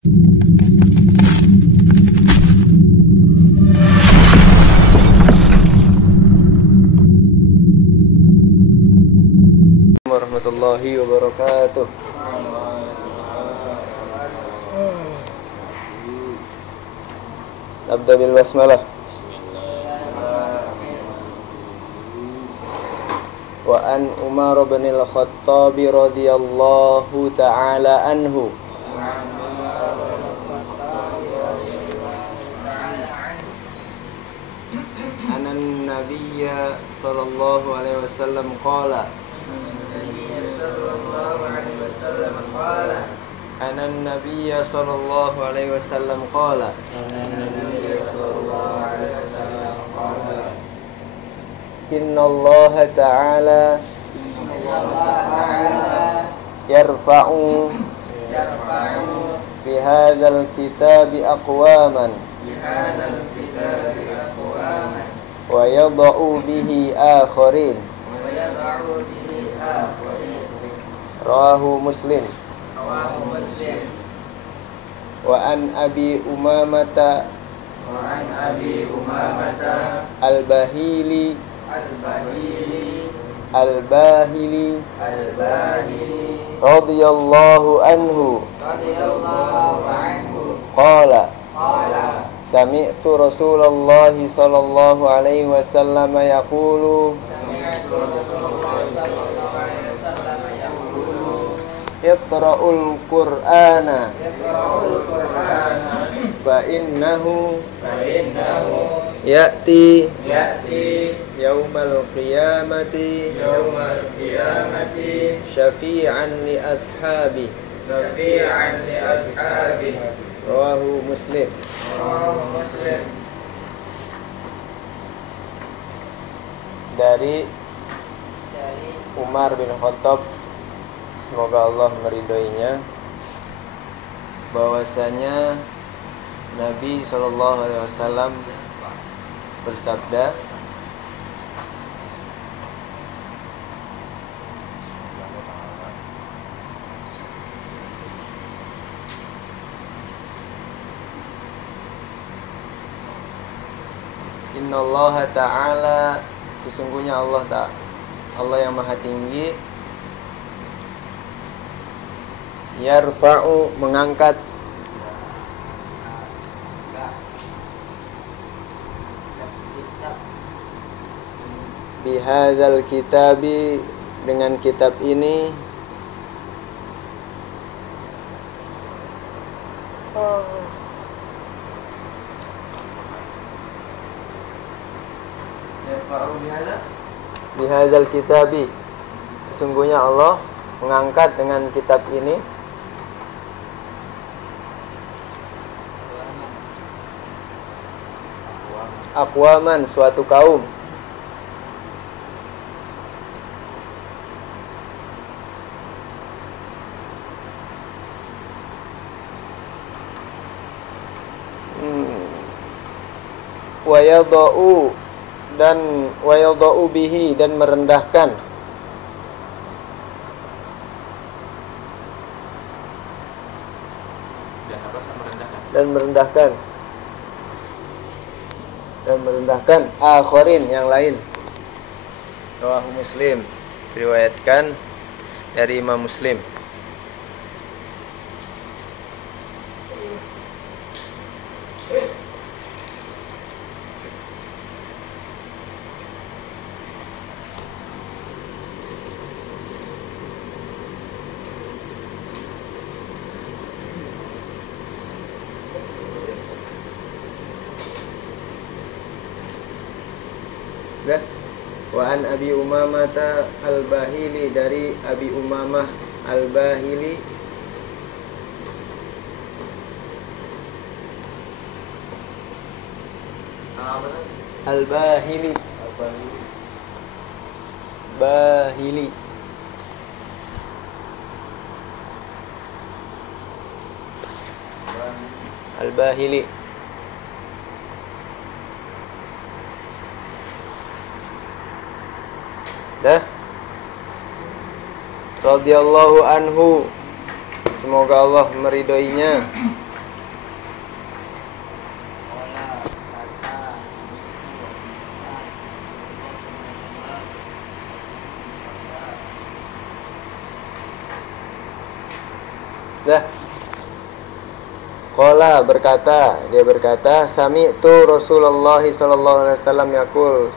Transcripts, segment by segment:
warahmatullahi wabarakatuh. Nabda bil basmalah. Wa an Umar bin al-Khattab radhiyallahu ta'ala anhu anan nabiyya sallallahu alaihi wasallam qala anan nabiyya sallallahu alaihi wasallam qala innallaha ta'ala yarfa'u bihadzal kitabi aqwaman wa yada'u bihi akharin. Rawahu Muslim. Wa an Abi Umamata Al-Bahili radhiyallahu anhu qala sami'tu Rasulullah sallallahu alaihi wasallam yaqulu iqra'ul Qur'ana fa innahu ya'ti yaumal qiyamati syafi'an li ashabi. Rawahu Muslim. Dari Umar bin Khattab, semoga Allah meridhoinya, bahwasanya Nabi SAW bersabda, Innallaha ta'ala, sesungguhnya Allah yang maha tinggi, yarfa'u, mengangkat, bihadzal kitabi, dengan kitab ini, bihadzal kitabi, sesungguhnya Allah mengangkat dengan kitab ini aqwaman, suatu kaum, wayadau bihi, dan merendahkan, dan merendahkan akharin, yang lain. Rawahu Muslim, diriwayatkan dari Imam Muslim. Wa an Abi Umamah Al-Bahili, dari Abi Umamah Al-Bahili Al-Bahili Al-Bahili radhiyallahu anhu, semoga Allah meridhoinya, Qala berkata, dia berkata, sami'tu Rasulullah sallallahu alaihi wasallam yaqul,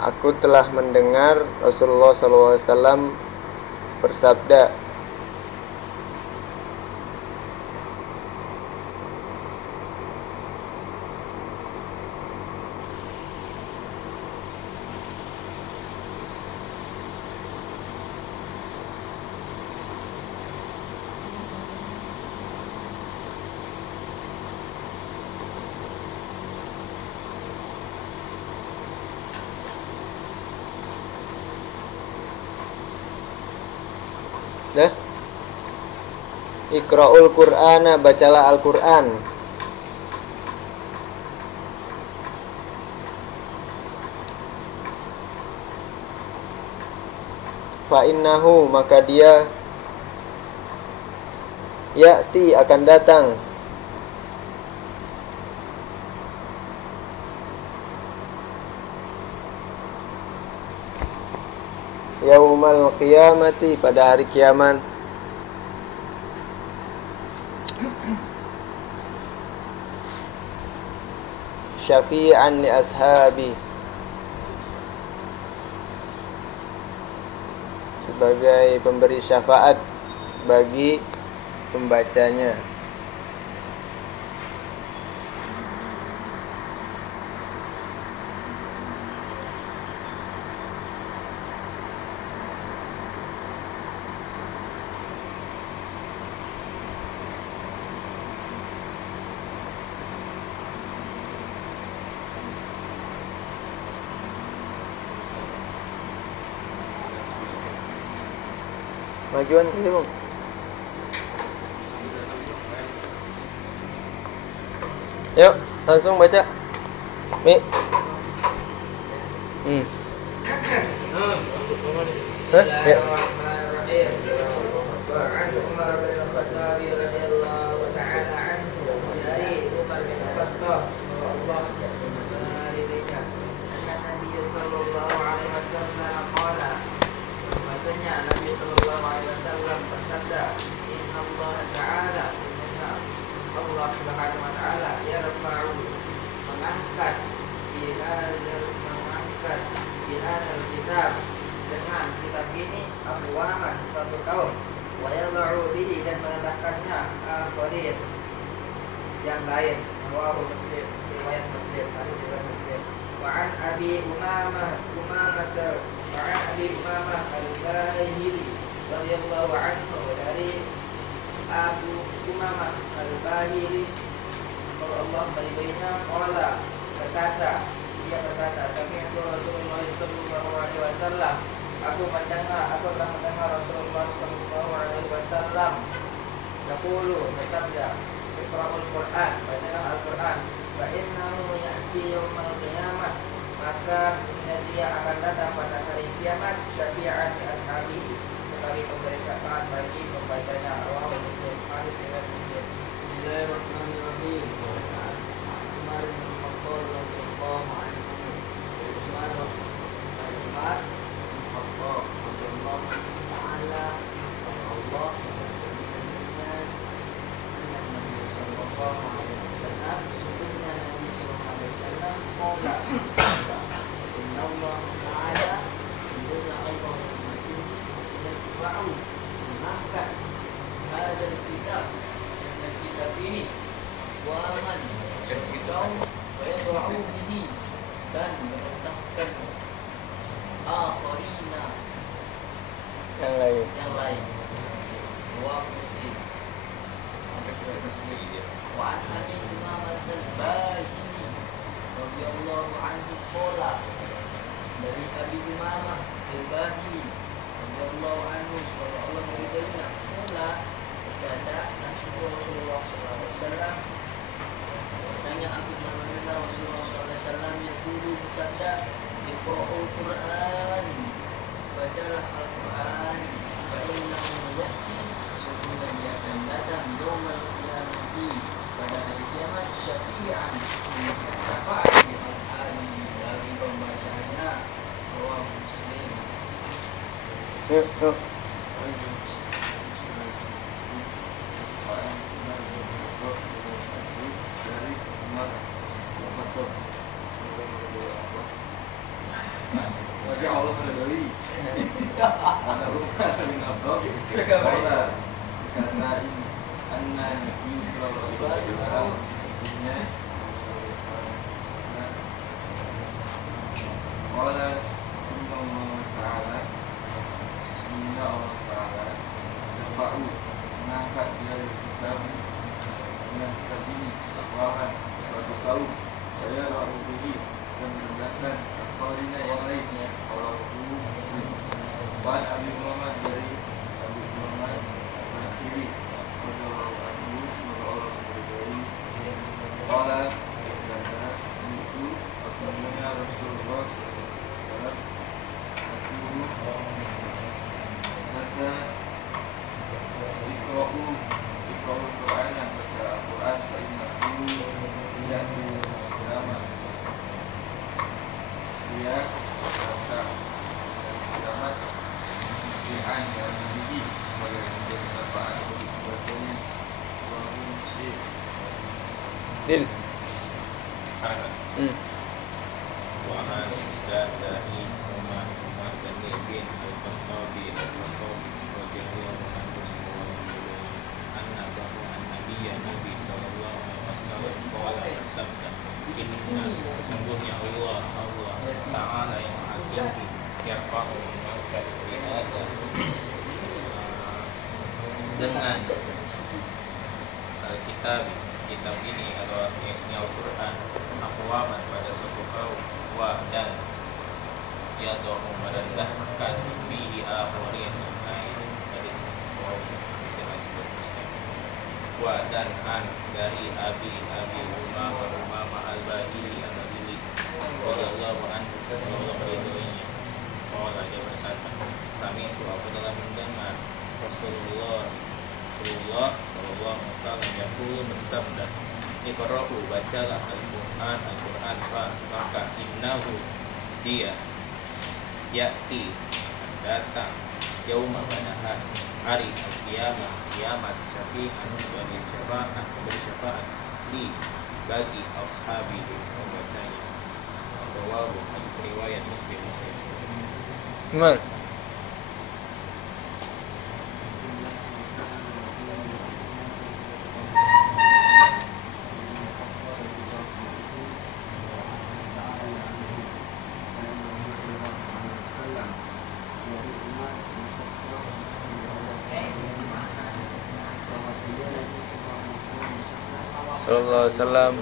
aku telah mendengar Rasulullah sallallahu alaihi wasallam bersabda, dah, Iqra'ul Qur'ana, bacalah Al-Qur'an. Fa innahu, maka dia ya'ti, akan datang, yaumal qiyamati, pada hari kiamat, syafi'an li ashabi, sebagai pemberi syafaat bagi pembacanya. Majuan ini bang. Yuk, langsung baca. Mi. Ya. Allah Subhanahu wa taala yarfa'u, mengangkat bihadzal kitab, dengan kitab ini, aqwaman, satu kaum, wa yad'u bihi, dan meletakkannya akhirin, yang lain. Rawahu Muslim, riwayat Muslim, hadis riwayat Muslim. Wa an Abi Umamah al-Bahili radhiyallahu anhu, dari Abu Umamah al-Bahili, kalau Allah meridainya, qala, berkata, dia berkata, sami'tu Rasulullah sallallahu alaihi wasallam, aku telah mendengar Rasulullah sallallahu alaihi wasallam yaqulu, bersabda, Iqra'ul Qur'an, bacalah Al-Qur'an, fa innahu ya'ti yaumal qiyamah, maka dia akan datang pada hari kiamat, syafi'an li ashabihi, sebagai pemberi syafaat bagi pembacanya. Rawahu Muslim, hadis riwayat Muslim. Bismillahirrahmanirrahim. Umar bin Khattab radhiyallahu anhu, Umar bin Khattab radhiyallahu ta'ala Allah, Nabi sallallahu alaihi wasallam, sesungguhnya Nabi sallallahu alaihi wasallam qala, inna Allah ta'ala, sesungguhnya Allah mengangkat hadzal kitab, dengan kitab ini, waman, sesungguh, wa yad'u bihi, dan meletakkan akharina, yang lain. Wa Muslim. Wa an Abi Umamah al-Bahili radhiyallahu anhu qala, dari Abi Umamah al-Bahili radhiyallahu anhu, semoga Allah meridainya, qala, berkata, sami'tu Rasulullah sallallahu alaihi wasallam, bahwasanya aku telah mendengar Rasulullah sallallahu alaihi wasallam yaqulu, bersabda, Iqra'ul Qur'an, bacalah Al-Qur'an, fa innahu ya'ti, sesungguhnya dia akan datang, yaumal qiyamati, pada hari kiamat, syafi'an, syafaat di ashabi, bagi pembacanya. Rawahu Muslim. Yuk. Ana Umar bin Khattab sekolah karena anna Nabi sallallahu alaihi wasallam sebelumnya qala inna Allah ta'ala bismillah Allah ta'ala yafa'u mengangkat dari kitab dengan kitab ini akwaman batu kau saya lalu budi dan merendahkan akwarina yang lainnya Allah Wan Abi Muhammad dari Abi Muhammad Al-Nasiri radhiyallahu anhu semoga Allah meridhai qala berkata itu apabila Rasulullah sallallahu alaihi wasallam kata iqra'u Quran baca Al-Quran fa innahu ya'ti selamat dia kata selamat Tuhan dan biji sebagai memberi syafaat sebagainya wahum syir Dil. Wa'an Zada'i Umar dan Ibn Al-Khattabi Al-Khattabi radhiyallahu anhu anna bahu an-nabiyya Nabi sallallahu alaihi wasallam qala bersabda inna sesungguhnya Allah Ta'ala yang Maha Tinggi yarfa'u mengangkat dengan kitab ini adalah Al-Quran aqwaman pada suatu kaum wa dan yad'u merendahkan bihi akharin yang lain dari istilah wa dan an dari Abi Umamah Al-Bahili radhiyallahu anhu sallallahu alaihi qala dia berkata sami'tu aku telah mendengar Rasulullah sallallahu alaihi wasallam yaqulu bersabda iqra'u bacalah Al-Quran maka innahu dia ya'ti akan datang yauma pada hari kiamat syafi'an sebagai syafaat li bagi ashabi membacanya rawahu hadis riwayat Muslim. Gimana? Sallallahu alaihi wasallam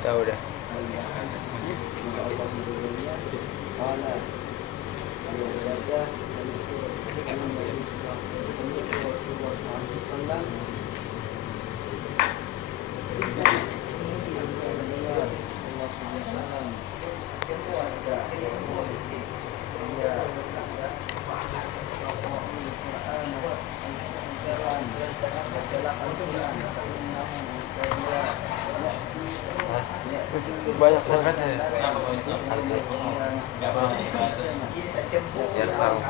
tahu dah. Banyak banget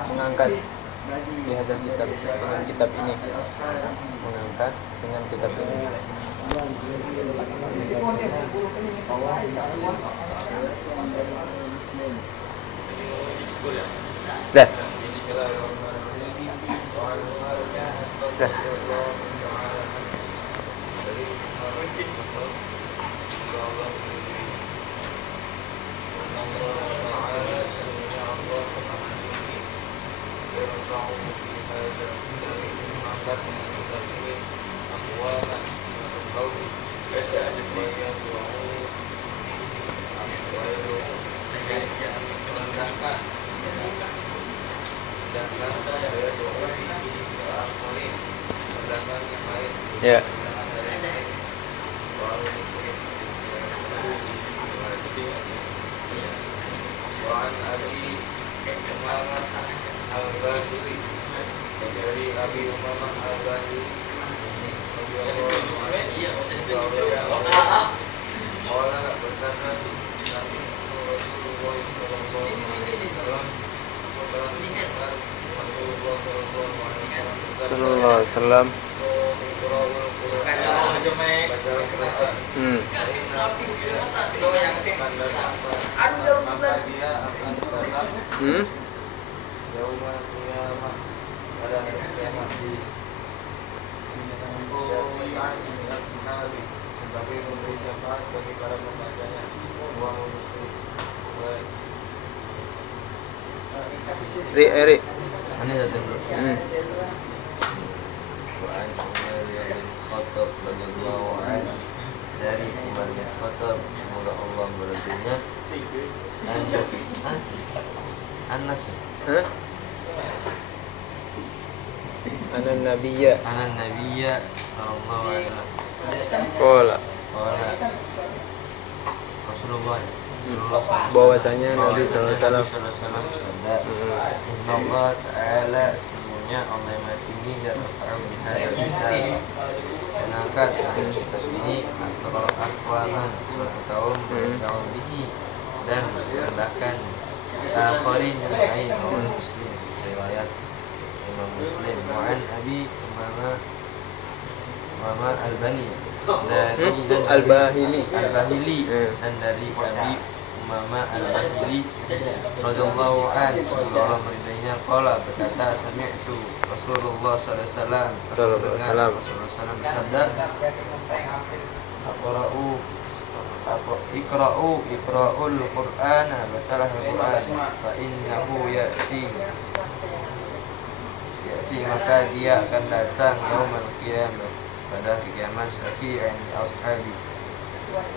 mengangkat di hadap kitab dengan kitab ini, mengangkat dengan kitab ini. Dah. Dah. dan yang lain Ya. Wa'an Abi Umamah Al-Bahili dari Abi Umamah Al-Bahili Orang berkata Sallallahu alaihi wasallam. Maka dia akan datang yaumul qiyamah, pada hari kiamat, sebagai pemberi syafaat bagi para pembacanya. Ri. Ini datang dulu. Wa'an Umar bin Khattab radhiyallahu anhu, dari Umar bin Khattab, semoga Allah meridhoinya, Anas Hah? Anan nabiyya sallallahu alaihi wasallam qala Rasulullah bahwasanya Nabi sallallahu alaihi wasallam bersabda, Innallaha ta'ala, sesungguhnya Allah Maha Tinggi, yarfa'u bihadzal kitab, mengangkat dengan kitab ini aqwaman, suatu kaum, yarfa'u bihi, dan merendahkan akharin yang lain. Muslim, riwayat Imam Muslim. Wa'an Abi Umamah Al-Bani, dari Al-Bahili. Dan dari Abi Umamah Al-Bahili radhiyallahu anhu, semoga Allah meridainya, qala, berkata, sami'tu Rasulullah sallallahu alaihi wasallam bersabda, Iqra'ul Qur'ana, bacalah Al-Qur'an, fa innahu ya'ti, maka dia akan datang yaumul qiyamah, pada hari kiamat, syafi'an li ashabi,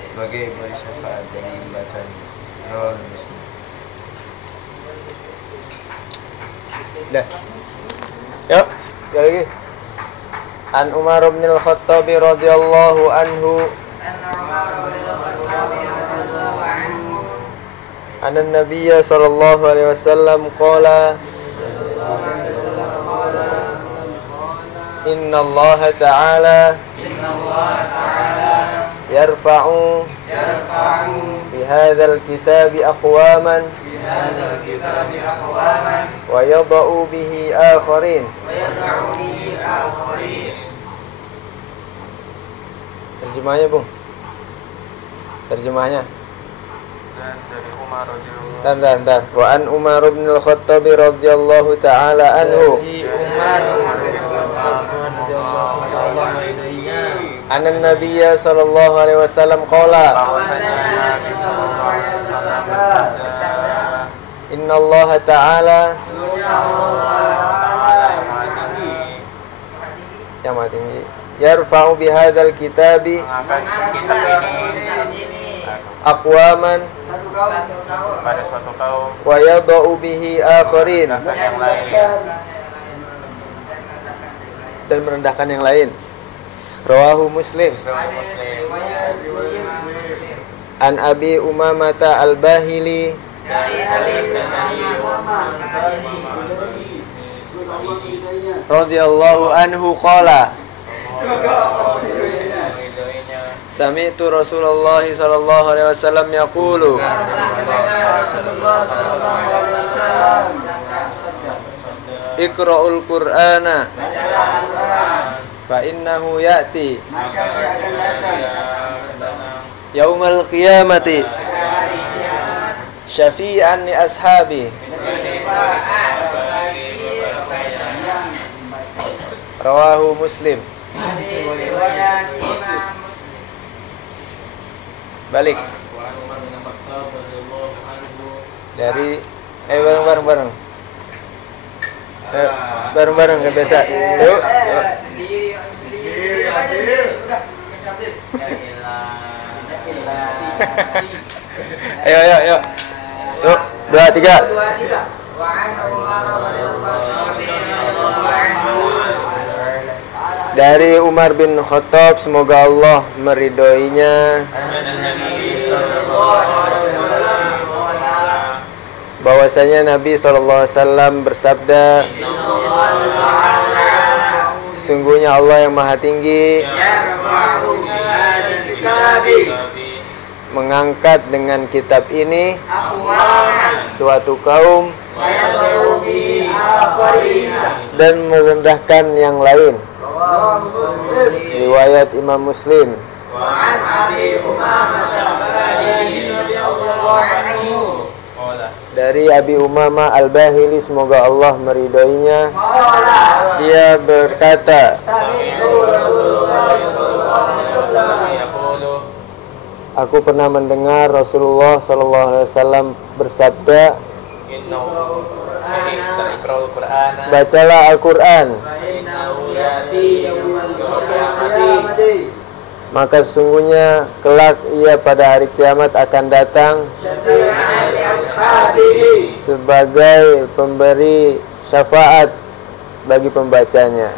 sebagai beri syafaat dari bacanya. Rawal Muslim. Dah. Yuk, sekali lagi. An Umar bin Al-Khattab radhiyallahu anhu anna Nabiyya sallallahu alaihi wasallam qala Inna Allah ta'ala yarfa'u bihadzal kitabi aqwaman wa yada'u bihi akharin. Terjemahnya, Bung. Terjemahnya. Dan dari Umar radhiyallahu Bentar. Wa an Umar bin Al-Khattab radhiyallahu ta'ala anhu. Anan Nabiyya sallallahu alaihi wasallam qala Inna Allah ta'ala yang maha tinggi yarfa'u bihadzal kitabi aqwaman pada suatu kaum wa yada'u bihi akharin, yang lain, dan merendahkan yang lain. Rawahu Muslim. An Abi Umamah Al-Bahili radhiyallahu anhu qala Sami'tu Rasulullah sallallahu alaihi wasallam yaqulu Iqra'ul Qur'ana fa innahu ya'ti yaumal qiyamati syafi'an li ashabi. Rawahu Muslim. Balik dari bareng-bareng bareng-bareng nggak biasa. Yuk. Ayo. Yuk, 2, 3. Dari Umar bin Khattab, semoga Allah meridhoinya, bahwasanya Nabi SAW bersabda, sungguhnya Allah yang Maha Tinggi mengangkat dengan kitab ini suatu kaum dan merendahkan yang lain. Riwayat Imam Muslim. Dari Abi Umamah Al-Bahili, semoga Allah meridhoinya, dia berkata, aku pernah mendengar Rasulullah SAW bersabda, bacalah Al-Quran, maka sesungguhnya kelak ia pada hari kiamat akan datang sebagai pemberi syafaat bagi pembacanya.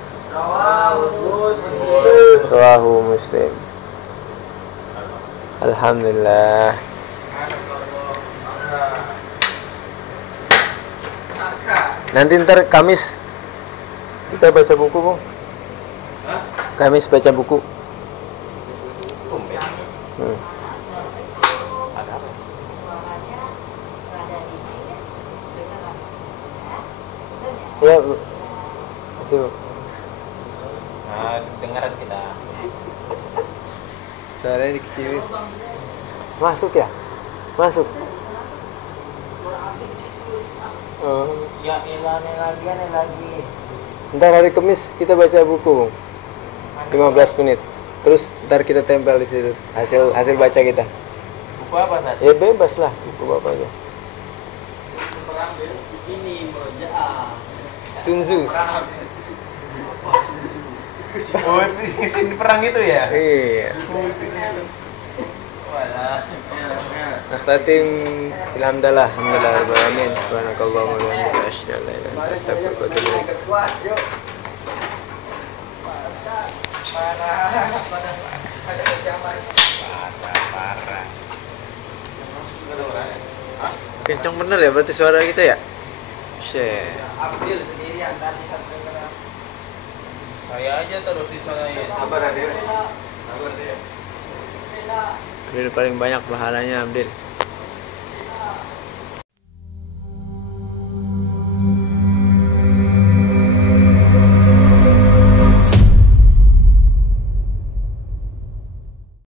Rawahu Muslim. Alhamdulillah. Nanti ntar Kamis kita baca buku, Bung. Kamis baca buku. Ya, masih. Nah, dengaran kita. Suaranya dikecilin. Masuk ya? Masuk. Oh. Ya, lagi. Ntar hari Kamis kita baca buku 15 menit. Terus ntar kita tempel di situ hasil baca kita. Buku apa saat? Ya bebas lah, buku apa aja. Ini merojaa. Sun Tzu. Oh, mesin perang itu ya? Iya. Nakhtatim alhamdulillah rabbil alamin subhanakallahumma wa bihamdika asyhadu an la ilaha illa anta astaghfiruka wa atubu ilaik. Kencang bener ya berarti suara kita ya? Abdil sendirian tadi Saya aja terus disalahin. Abdil paling banyak pahalanya Abdil.